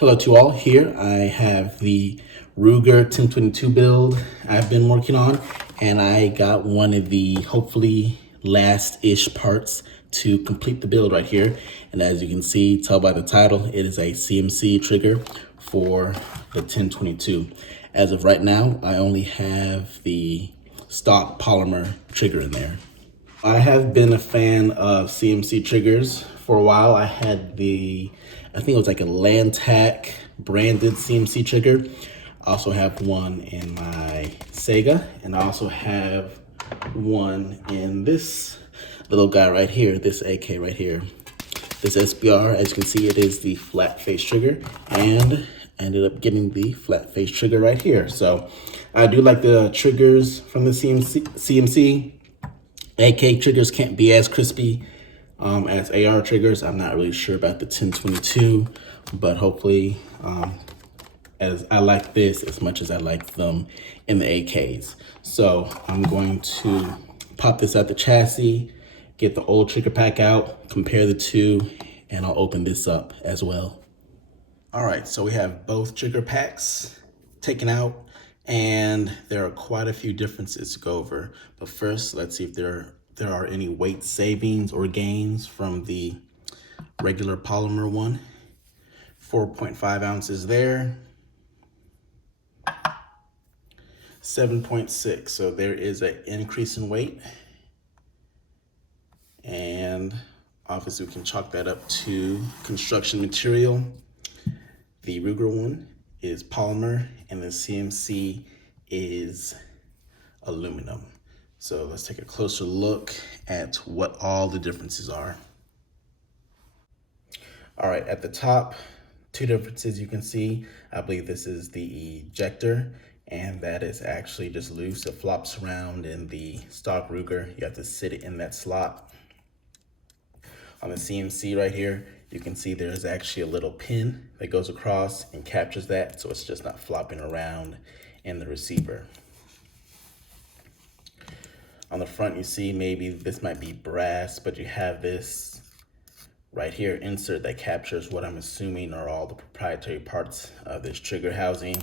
Hello to all. Here I have the Ruger 1022 build I've been working on, and I got one of the hopefully last-ish parts to complete the build right here. And as you can see, tell by the title, it is a CMC trigger for the 1022. As of right now, I only have the stock polymer trigger in there. I have been a fan of CMC triggers for a while. I had I think it was like a Landtac branded CMC trigger. I also have one in my Sega, and I also have one in this little guy right here, this AK right here. This SBR, as you can see, it is the flat face trigger, and I ended up getting the flat face trigger right here. So I do like the triggers from the CMC. AK triggers can't be as crispy as AR triggers. I'm not really sure about the 1022, but hopefully as I like this as much as I like them in the AKs. So I'm going to pop this out the chassis, get the old trigger pack out, compare the two, and I'll open this up as well. All right, so we have both trigger packs taken out, and there are quite a few differences to go over. But first, let's see if there are any weight savings or gains from the regular polymer one. 4.5 ounces there. 7.6, so there is an increase in weight. And obviously we can chalk that up to construction material. The Ruger one is polymer and the CMC is aluminum. So let's take a closer look at what all the differences are. All right, at the top, two differences you can see. I believe this is the ejector, and that is actually just loose. It flops around. In the stock Ruger, you have to sit it in that slot. On the CMC right here, you can see there's actually a little pin that goes across and captures that, so it's just not flopping around in the receiver. On the front, you see maybe this might be brass, but you have this right here insert that captures what I'm assuming are all the proprietary parts of this trigger housing.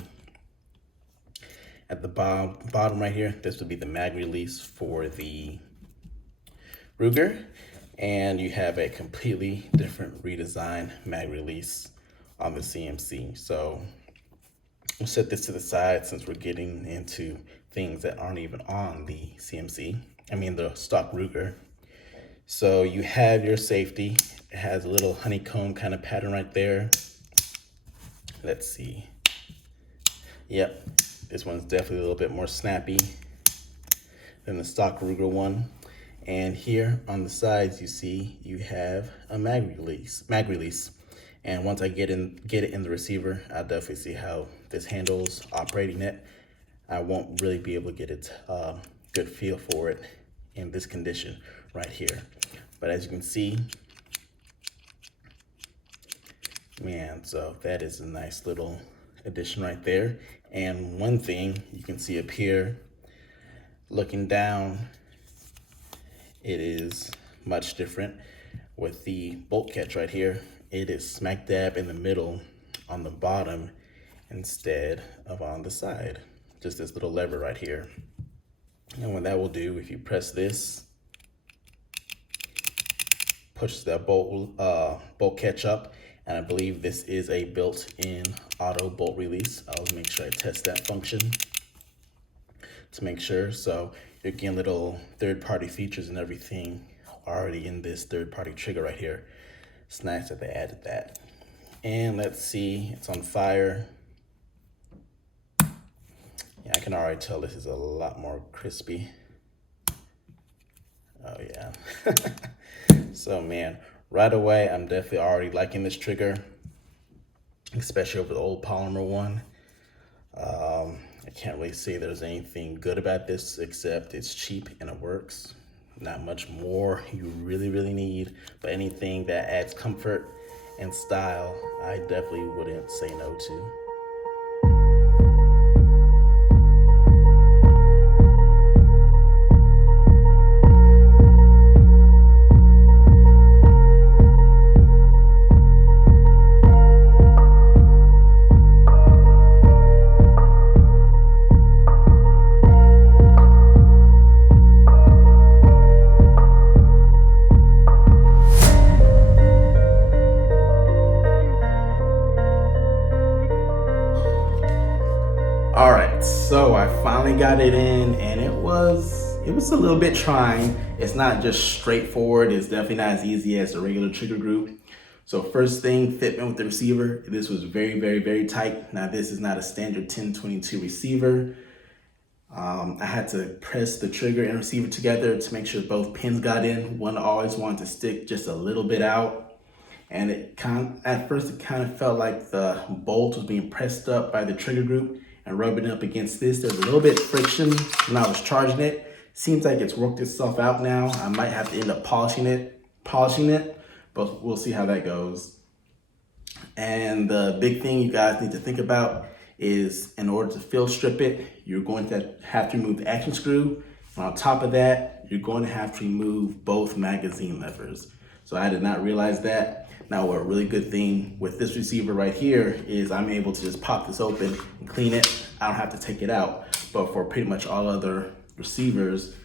At the bottom right here, this would be the mag release for the Ruger, and you have a completely different redesigned mag release on the CMC. So we'll set this to the side since we're getting into things that aren't even on the CMC, the stock Ruger. So you have your safety. It has a little honeycomb kind of pattern right there. Let's see. Yep, this one's definitely a little bit more snappy than the stock Ruger one. And here on the sides, you see you have a mag release. And once I get it in the receiver, I'll definitely see how this handles operating it. I won't really be able to get it good feel for it in this condition right here. But as you can see, man, so that is a nice little addition right there. And one thing you can see up here, looking down, it is much different with the bolt catch right here. It is smack dab in the middle on the bottom instead of on the side. Just this little lever right here. And what that will do, if you press this, push that bolt catch up, and I believe this is a built-in auto bolt release. I'll make sure I test that function to make sure. So you're getting little third-party features and everything already in this third-party trigger right here. It's nice that they added that. And let's see, it's on fire. Yeah, I can already tell this is a lot more crispy. Oh yeah. So man, right away, I'm definitely already liking this trigger, especially over the old polymer one. I can't really say there's anything good about this except it's cheap and it works. Not much more you really need, but anything that adds comfort and style, I definitely wouldn't say no to. right, so I finally got it in, and it was a little bit trying. It's not just straightforward. It's definitely not as easy as a regular trigger group. So first thing, fitment with the receiver. This was very, very, very tight. Now this is not a standard 1022 receiver. I had to press the trigger and receiver together to make sure both pins got in. One always wanted to stick just a little bit out. And at first it kind of felt like the bolt was being pressed up by the trigger group and rubbing up against this. There's a little bit of friction when I was charging it. Seems like it's worked itself out now. I might have to end up polishing it, but we'll see how that goes. And the big thing you guys need to think about is, in order to fill strip it, you're going to have to remove the action screw. And on top of that, you're going to have to remove both magazine levers. So I did not realize that. Now, a really good thing with this receiver right here is I'm able to just pop this open and clean it. I don't have to take it out. But for pretty much all other receivers,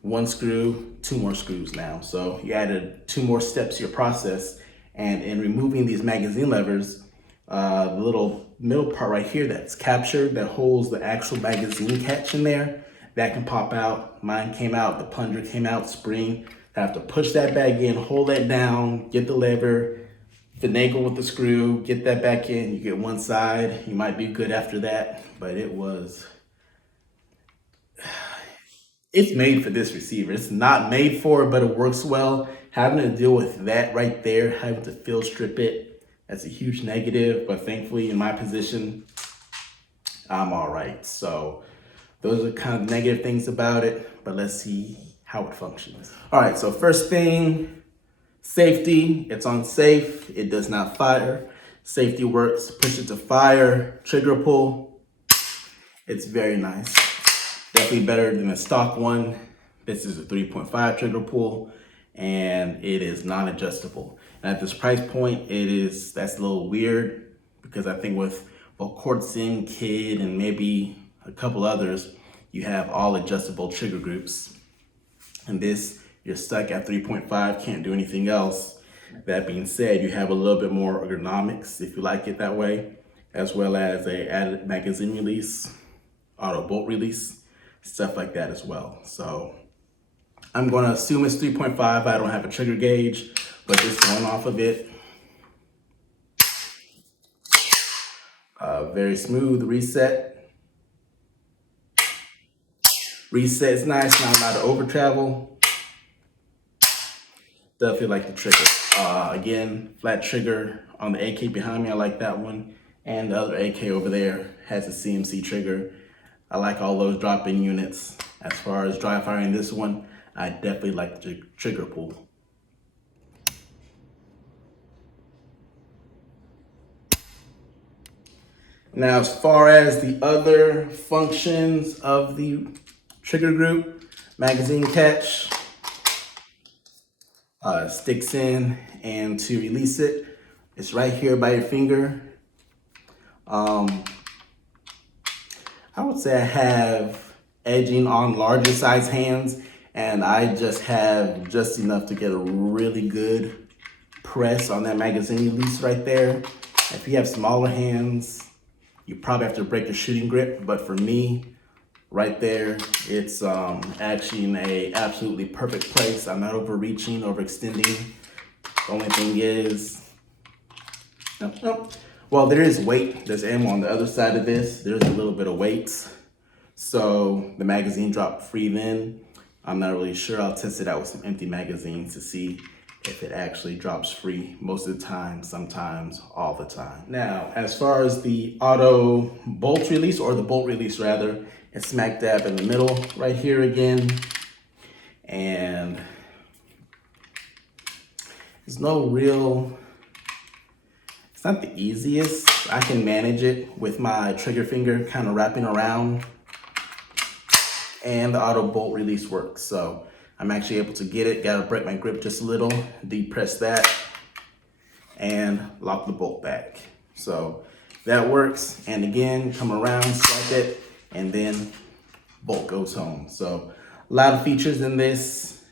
one screw, two more screws now. So you added two more steps to your process. And in removing these magazine levers, the little middle part right here that's captured, that holds the actual magazine catch in there, that can pop out. Mine came out, the plunger came out, spring. I have to push that back in, hold that down, get the lever, finagle with the screw, get that back in. You get one side, you might be good after that, but it's made for this receiver. It's not made for it, but it works well. Having to deal with that right there, having to fill strip it, that's a huge negative, but thankfully in my position, I'm all right. So those are kind of negative things about it, but let's see how it functions. All right, so first thing, safety. It's on safe, it does not fire. Safety works, push it to fire, trigger pull. It's very nice. Definitely better than the stock one. This is a 3.5 trigger pull, and it is non-adjustable. And at this price point, that's a little weird, because I think with Volquartsen, Kid, and maybe a couple others, you have all adjustable trigger groups. And this, you're stuck at 3.5, can't do anything else. That being said, you have a little bit more ergonomics if you like it that way, as well as a added magazine release, auto bolt release, stuff like that as well. So I'm gonna assume it's 3.5. I don't have a trigger gauge, but just going off of it, very smooth reset. Reset is nice, not a lot of over travel. Does feel like the trigger. Again, flat trigger on the AK behind me, I like that one. And the other AK over there has a CMC trigger. I like all those drop-in units. As far as dry firing this one, I definitely like the trigger pull. Now, as far as the other functions of the trigger group, magazine catch, sticks in, and to release it, it's right here by your finger. I would say I have edging on larger size hands, and I just have just enough to get a really good press on that magazine release right there. If you have smaller hands, you probably have to break your shooting grip, but for me, right there, it's actually in a absolutely perfect place. I'm not overreaching, overextending. The only thing is, nope. Well, there is weight. There's ammo on the other side of this. There's a little bit of weight. So the magazine dropped free then. I'm not really sure. I'll test it out with some empty magazines to see if it actually drops free. Most of the time, sometimes, all the time. Now, as far as the auto bolt release, or the bolt release rather, it's smack dab in the middle right here again. And there's no real, it's not the easiest. I can manage it with my trigger finger kind of wrapping around, and the auto bolt release works. So I'm actually able to get it, gotta break my grip just a little, depress that, and lock the bolt back. So that works. And again, come around, swipe it, and then bolt goes home. So a lot of features in this.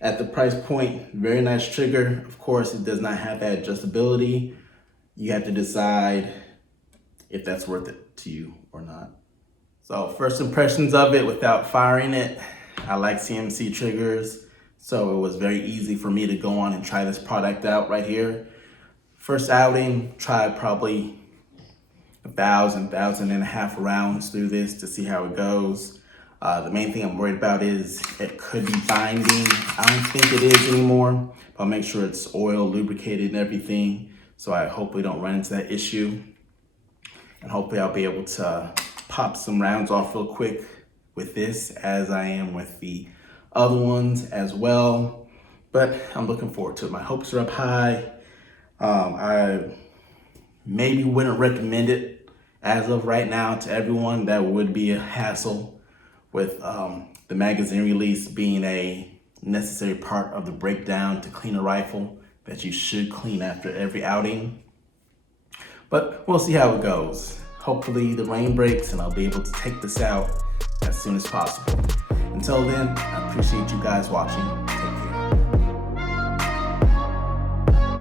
At the price point, very nice trigger. Of course, it does not have that adjustability. You have to decide if that's worth it to you or not. So first impressions of it without firing it, I like CMC triggers. So it was very easy for me to go on and try this product out right here. First outing, tried probably 1,500 rounds through this to see how it goes. The main thing I'm worried about is it could be binding. I don't think it is anymore, but I'll make sure it's oil, lubricated and everything. So I hopefully don't run into that issue. And hopefully I'll be able to pop some rounds off real quick with this, as I am with the other ones as well. But I'm looking forward to it. My hopes are up high. I maybe wouldn't recommend it as of right now to everyone. That would be a hassle with the magazine release being a necessary part of the breakdown to clean a rifle that you should clean after every outing. But we'll see how it goes. Hopefully the rain breaks and I'll be able to take this out as soon as possible. Until then, I appreciate you guys watching.